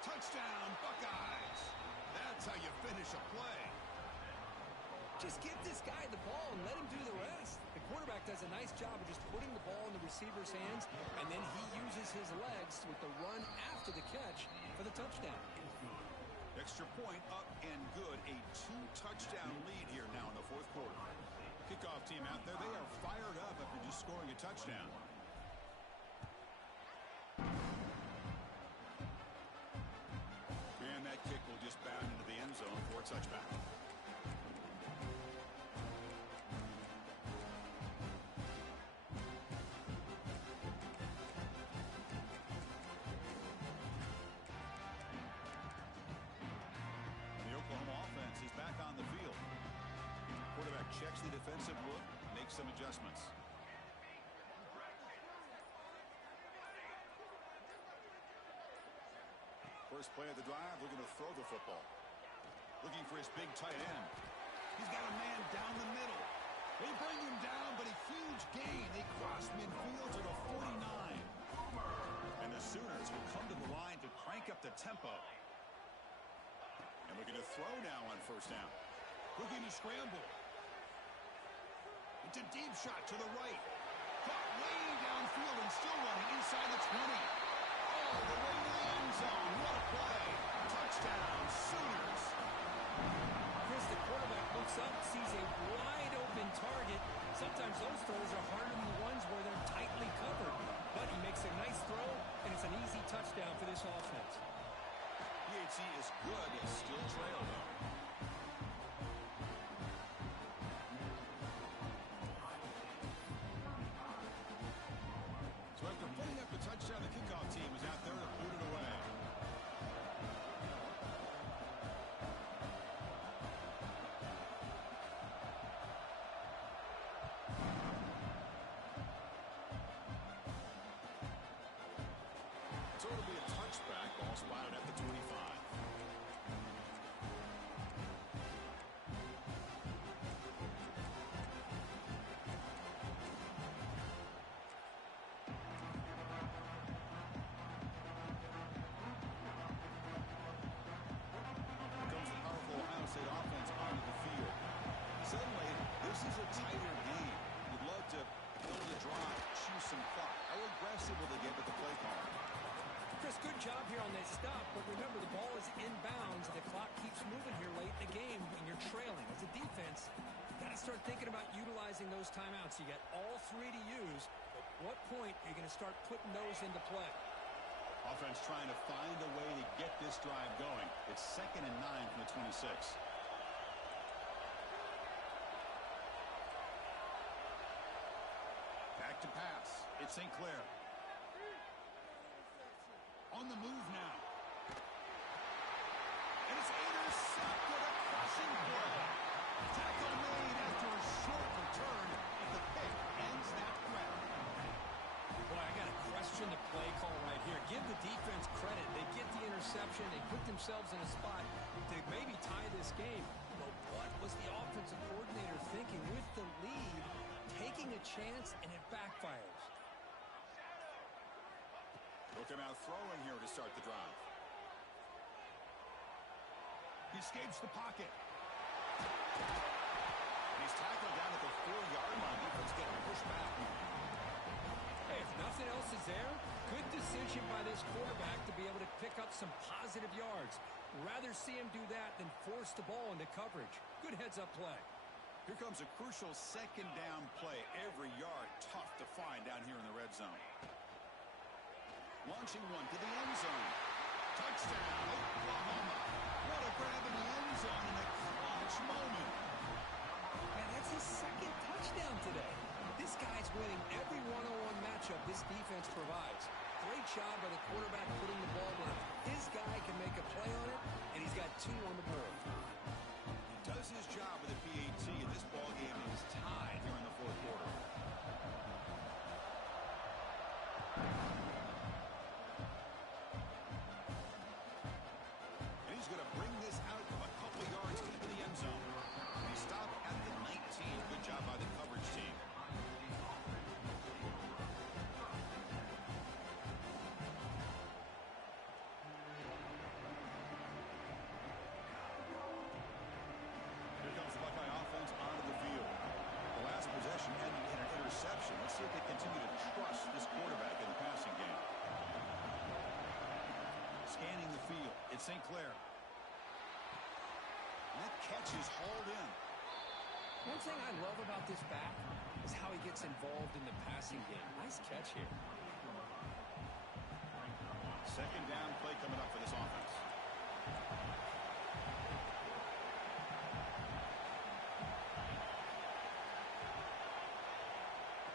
Touchdown, Buckeyes. That's how you finish a play. Just give this guy the ball and let him do the rest. The quarterback does a nice job of just putting the ball in the receiver's hands, and then he uses his legs with the run after the catch for the touchdown. Extra point up and good. A 2-touchdown lead here now in the 4th quarter. Kickoff team out there. They are fired up after just scoring a touchdown. And that kick will just bound into the end zone for a touchback. The Oklahoma offense is back on the field. Quarterback checks the defensive look, makes some adjustments. First play of the drive, looking to throw the football. Looking for his big tight end. He's got a man down the middle. They bring him down, but a huge gain. They cross midfield to the 49. And the Sooners will come to the line to crank up the tempo. And looking to throw now on 1st down. Looking to scramble. It's a deep shot to the right. Caught way downfield and still running inside the 20. All the way to the end zone. What a play. Touchdown, Sooners. Chris, the quarterback looks up, sees a wide open target. Sometimes those throws are harder than the one this offense. PAT is good, still trail though. So after putting up the touchdown, the kickoff team is out there to boot it away. So it'll be a touchback, ball spotted at the 25. Suddenly, this is a tighter game. You'd love to build a drive, choose some clock. How aggressive will they get with the play call? Chris, good job here on that stop, but remember the ball is inbounds and the clock keeps moving here late in the game when you're trailing. As a defense, you got to start thinking about utilizing those timeouts. You got all three to use. At what point are you going to start putting those into play? Offense trying to find a way to get this drive going. It's 2nd and 9 from the 26. Back to pass. It's St. Clair. On the move now. And it's intercepted, a crushing play. Tackle made after a short return, but the pick ends that threat. Boy, I got to question the play call right here. Give the defense credit. They get the interception. They put themselves in a spot to maybe tie this game. But what was the offensive coordinator thinking with the lead, taking a chance, and it backfires? Look him out throwing here to start the drive. He escapes the pocket. He's tackled down at the 4-yard line. Defense getting pushed back. Hey, if nothing else is there, good decision by this quarterback to be able to pick up some positive yards. Rather see him do that than force the ball into coverage. Good heads-up play. Here comes a crucial 2nd down play. Every yard tough to find down here in the red zone. Launching one to the end zone. Touchdown, Oklahoma. What a grab in the end zone in a clutch moment. And that's his 2nd touchdown today. This guy's winning every one-on-one matchup this defense provides. Great job by the quarterback putting the ball where his guy can make a play on it, and he's got 2 on the board. He does his job with the PAT, and this ball game is tied here in the 4th quarter. And he's going to bring this out a couple yards into the end zone. And he stopped at the 19. Good job by the coverage team. Here comes the Buckeye offense onto the field. The last possession ended in an interception. Let's see if they continue to trust this quarterback in the passing game. Scanning the field. It's St. Clair. And that catch is hauled in. One thing I love about this back is how he gets involved in the passing game. Nice catch here. 2nd down play coming up for this offense.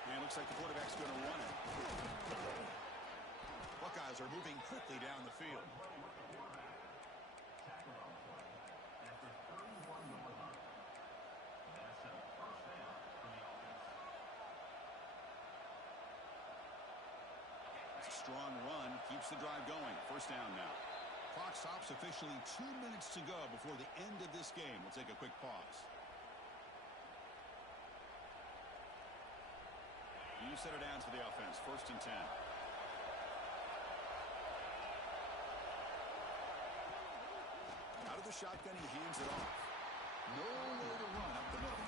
And it looks like the quarterback's going to run it. Buckeyes are moving quickly down the field. It's a strong run, keeps the drive going. 1st down now. Clock stops officially. 2 minutes to go before the end of this game. We'll take a quick pause. You set it down to the offense. 1st and 10. Out of the shotgun, he hands it off. Nowhere to run up the middle.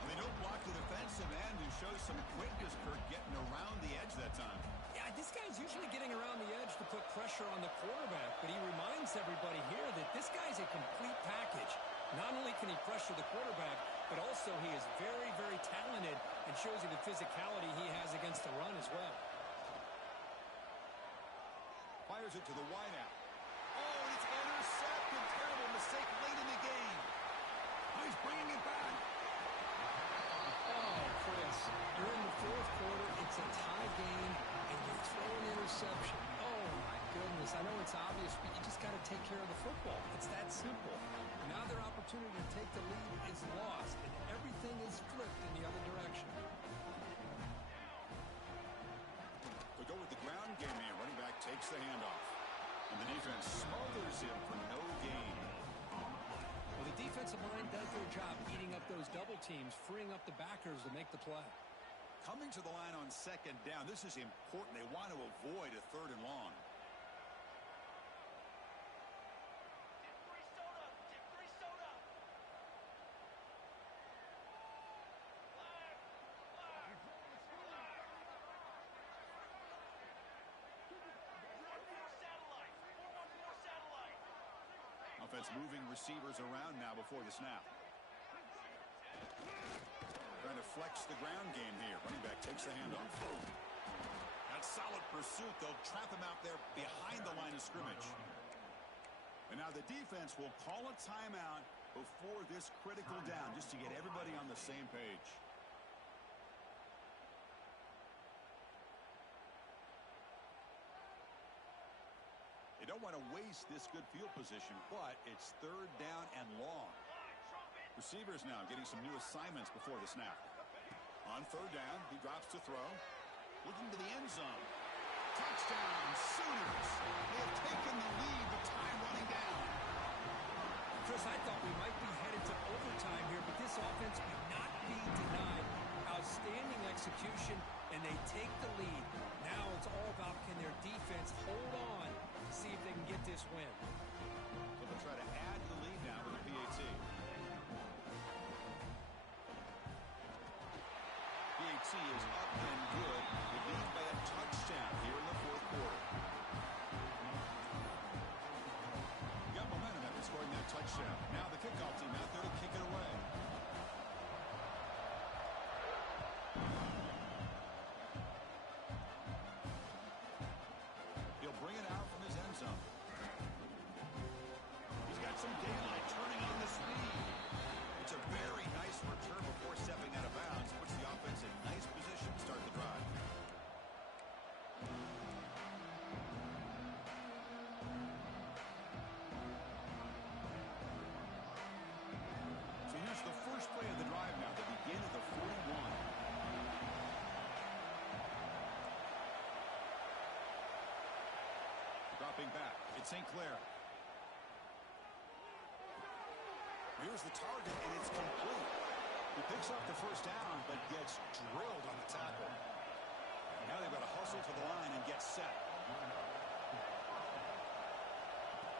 And they don't block the defensive end, who shows some quickness, Kurt, getting around the edge that time. Yeah, this guy's usually getting around the edge to put pressure on the quarterback, but he reminds everybody here that this guy's a complete package. Not only can he pressure the quarterback, but also he is very, very talented and shows you the physicality he has against the run as well. Fires it to the wideout. Oh, and it's intercepted. Terrible mistake late in the game. Oh, he's bringing it back. Oh, Chris, you're in the fourth quarter. It's a tie game, and you throw an interception. Oh, my goodness. I know it's obvious, but you just got to take care of the football. It's that simple. Now their opportunity to take the lead is lost, and everything is flipped in the other direction. They go with the ground game here. Running back takes the handoff. And the defense smothers him for no gain. Well, the defensive line does their job eating up those double teams, freeing up the backers to make the play. Coming to the line on second down, this is important. They want to avoid a third and long. Offense moving receivers around now before the snap. Trying to flex the ground game here. Running back takes the handoff. That's solid pursuit. They'll trap him out there behind the line of scrimmage. And now the defense will call a timeout before this critical down just to get everybody on the same page. They don't want to waste this good field position, but it's third down and long. Receivers now getting some new assignments before the snap. On third down, he drops to throw. Looking to the end zone. Touchdown, Sooners. They have taken the lead with time running down. Chris, I thought we might be headed to overtime here, but this offense could not be denied. Outstanding execution, and they take the lead. Now it's all about can their defense hold on to see if they can get this win. So they'll try to add to the lead now with a PAT. PAT is up and good. They lead by a touchdown here in the fourth quarter. Got momentum after scoring that touchdown. Now the kickoff team out there to kick it away. He'll bring it out from his end zone. He's got some daylight turning on the speed. It's a very nice return before stepping out of bounds. Puts the offense in nice position to start the drive. So here's the first play of the drive now. They begin at the 41. Dropping back. It's St. Clair. Here's the target, and it's complete. He picks up the first down, but gets drilled on the tackle. Now they've got to hustle to the line and get set.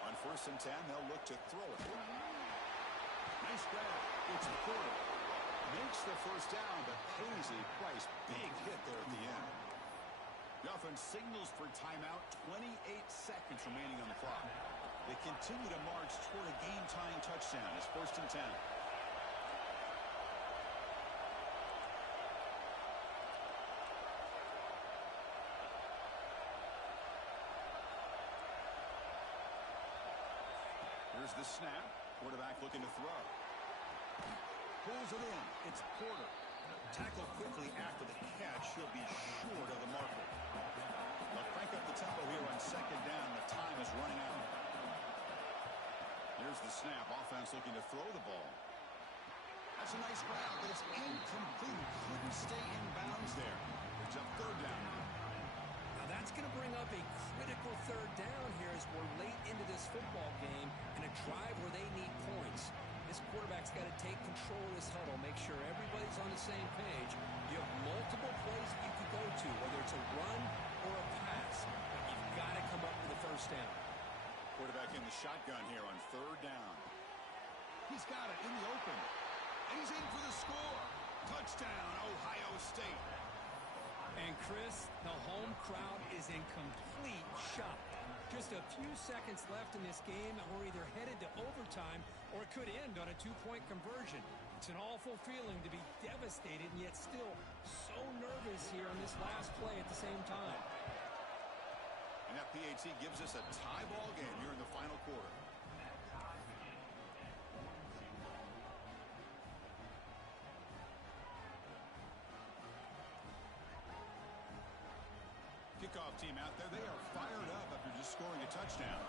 On 1st and 10, they'll look to throw it. Nice grab. It's Porter. Makes the first down, but pays a price. Big hit there at the end. The offense signals for timeout. 28 seconds remaining on the clock. They continue to march toward a game-tying touchdown. It's 1st and 10. Here's the snap. Quarterback looking to throw. Pulls it in. It's Porter. Tackled quickly after the catch. He'll be short of the marker. They'll crank up the tempo here on second down. The time is running out. Here's the snap. Offense looking to throw the ball. That's a nice grab, but it's incomplete. Couldn't stay in bounds there. It's up third down. Now that's going to bring up a critical third down here as we're late into this football game and a drive where they need points. This quarterback's got to take control of this huddle, make sure everybody's on the same page. You have multiple plays that you can go to, whether it's a run or a pass. But you've got to come up with a first down. Quarterback in the shotgun here on third down. He's got it in the open. And he's in for the score. Touchdown, Ohio State. And Chris, the home crowd is in complete shock. Just a few seconds left in this game, and we're either headed to overtime or it could end on a two-point conversion. It's an awful feeling to be devastated and yet still so nervous here on this last play at the same time. And that PAT gives us a tie ball game here in the final quarter. Kickoff team out there. They are fired up after just scoring a touchdown.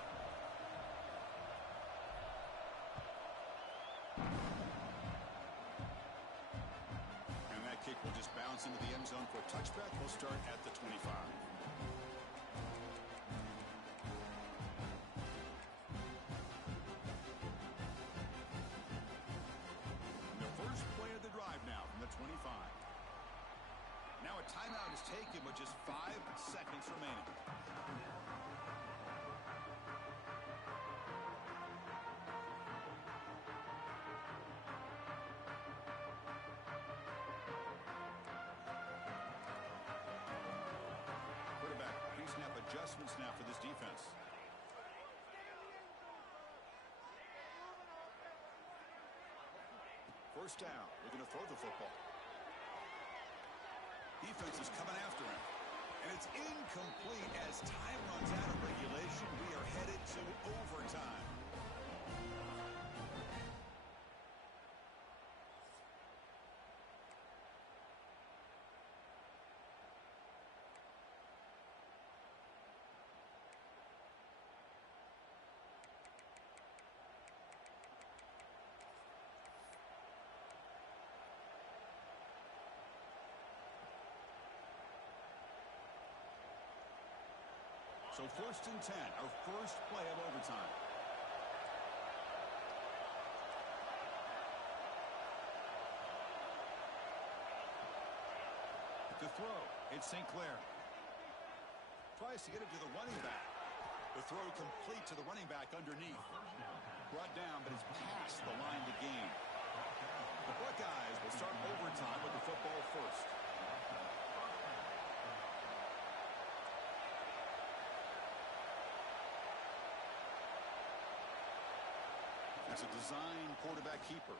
And that kick will just bounce into the end zone for a touchback. We'll start at the 25. Now a timeout is taken with just 5 seconds remaining. Quarterback pre-snap adjustments now for this defense. First down, looking to throw the football. Defense is coming after him. And it's incomplete as time runs out of regulation. We are headed to overtime. So 1st and 10, our first play of overtime. To throw, it's St. Clair. Tries to get it to the running back. The throw complete to the running back underneath. Brought down, but it's past the line to gain. The Buckeyes will start overtime with the football first. It's a design quarterback keeper.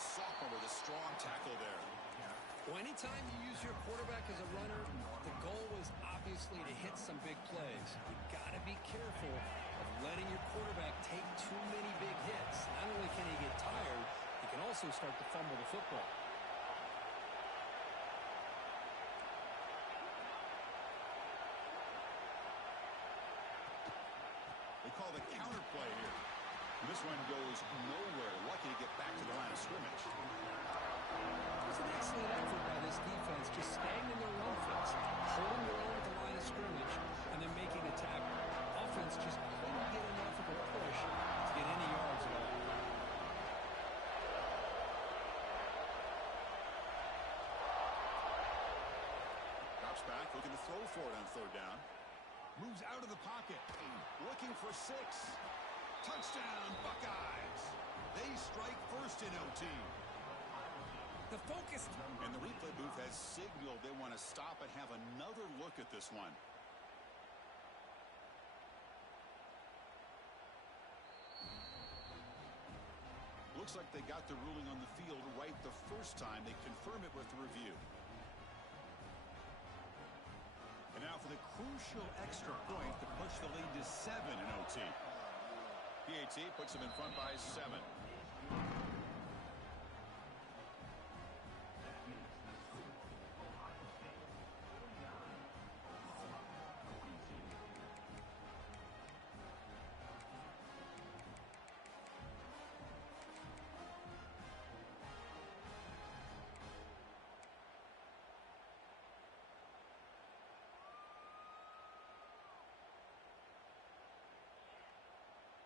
Sophomore with a strong tackle there. Well, anytime you use your quarterback as a runner, the goal is obviously to hit some big plays. You've got to be careful of letting your quarterback take too many big hits. Not only can he get tired, he can also start to fumble the football. Call the counter play here. This one goes nowhere. Lucky to get back to the line of scrimmage. It was an excellent effort by this defense, just staying in their run fits, holding their own at the line of scrimmage, and then making a tackle. Offense just couldn't get enough of a push to get any yards at all. Drops back, looking to throw for it on 3rd down. Moves out of the pocket, looking for 6. Touchdown, Buckeyes. They strike first in OT. The focus. And the replay booth has signaled they want to stop and have another look at this one. Looks like they got the ruling on the field right the first time. They confirm it with the review. And now for the crucial extra point to push the lead to 7 in OT. PAT puts them in front by 7.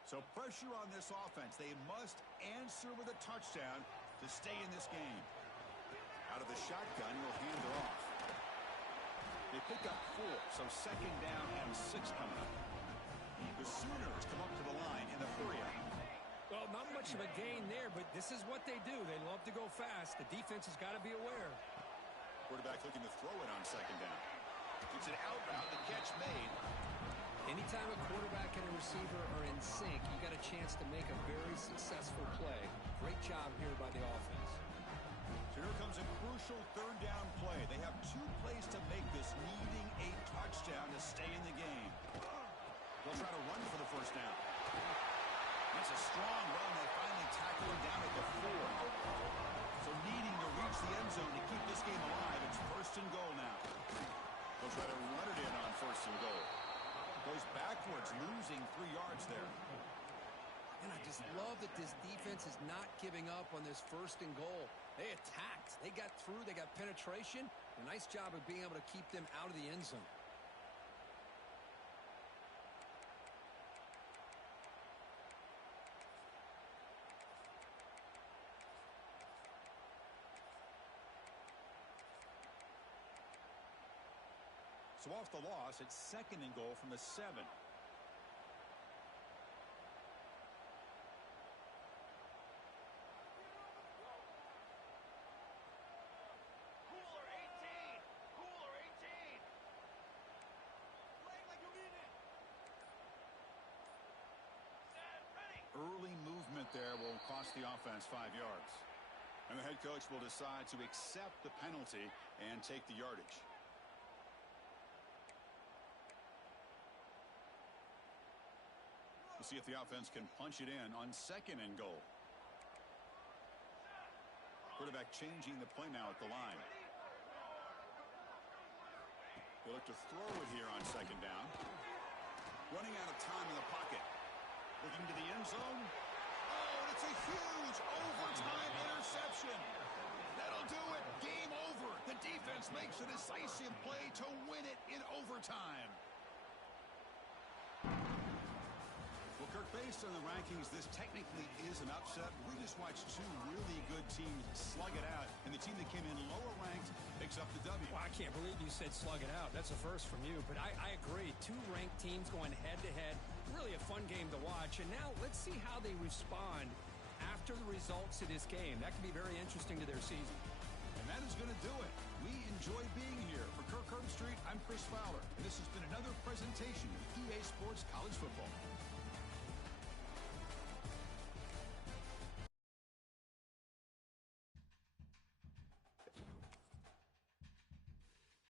So pressure on this offense. They must answer with a touchdown to stay in this game. Out of the shotgun, he'll hand it off. They pick up 4, so 2nd down and 6 coming up. The Sooners come up to the line in the hurry up. Well, not much of a gain there, but this is what they do. They love to go fast. The defense has got to be aware. Quarterback looking to throw it on 2nd down. It's an outbound, the catch made. Anytime a quarterback and a receiver are in sync, you got a chance to make a very successful play. Great job here by the offense. So here comes a crucial third down play. They have 2 plays to make this, needing a touchdown to stay in the game. They'll try to run for the first down. It's a strong run. They finally tackle him down at the 4. So needing to reach the end zone to keep this game alive, it's first and goal now. They'll try to run it in on first and goal. Goes backwards, losing 3 yards there. And I just love that this defense is not giving up on this first and goal. They attacked. They got through. They got penetration. A nice job of being able to keep them out of the end zone. So off the loss, it's second and goal from the 7. Early movement there will cost the offense 5 yards. And the head coach will decide to accept the penalty and take the yardage. We'll see if the offense can punch it in on second and goal. Quarterback changing the play now at the line. They look to throw it here on second down. Running out of time in the pocket. Looking to the end zone. Oh, and it's a huge overtime interception. That'll do it. Game over. The defense makes a decisive play to win it in overtime. Well, Kirk, based on the rankings, this technically is an upset. We just watched 2 really good teams slug it out, and the team that came in lower ranked picks up the W. Well, I can't believe you said slug it out. That's a first from you, but I agree. 2 ranked teams going head-to-head. Really a fun game to watch, and now let's see how they respond after the results of this game. That could be very interesting to their season. And that is going to do it. We enjoy being here. For Kirk Herbstreit, I'm Chris Fowler, and this has been another presentation of EA Sports College Football.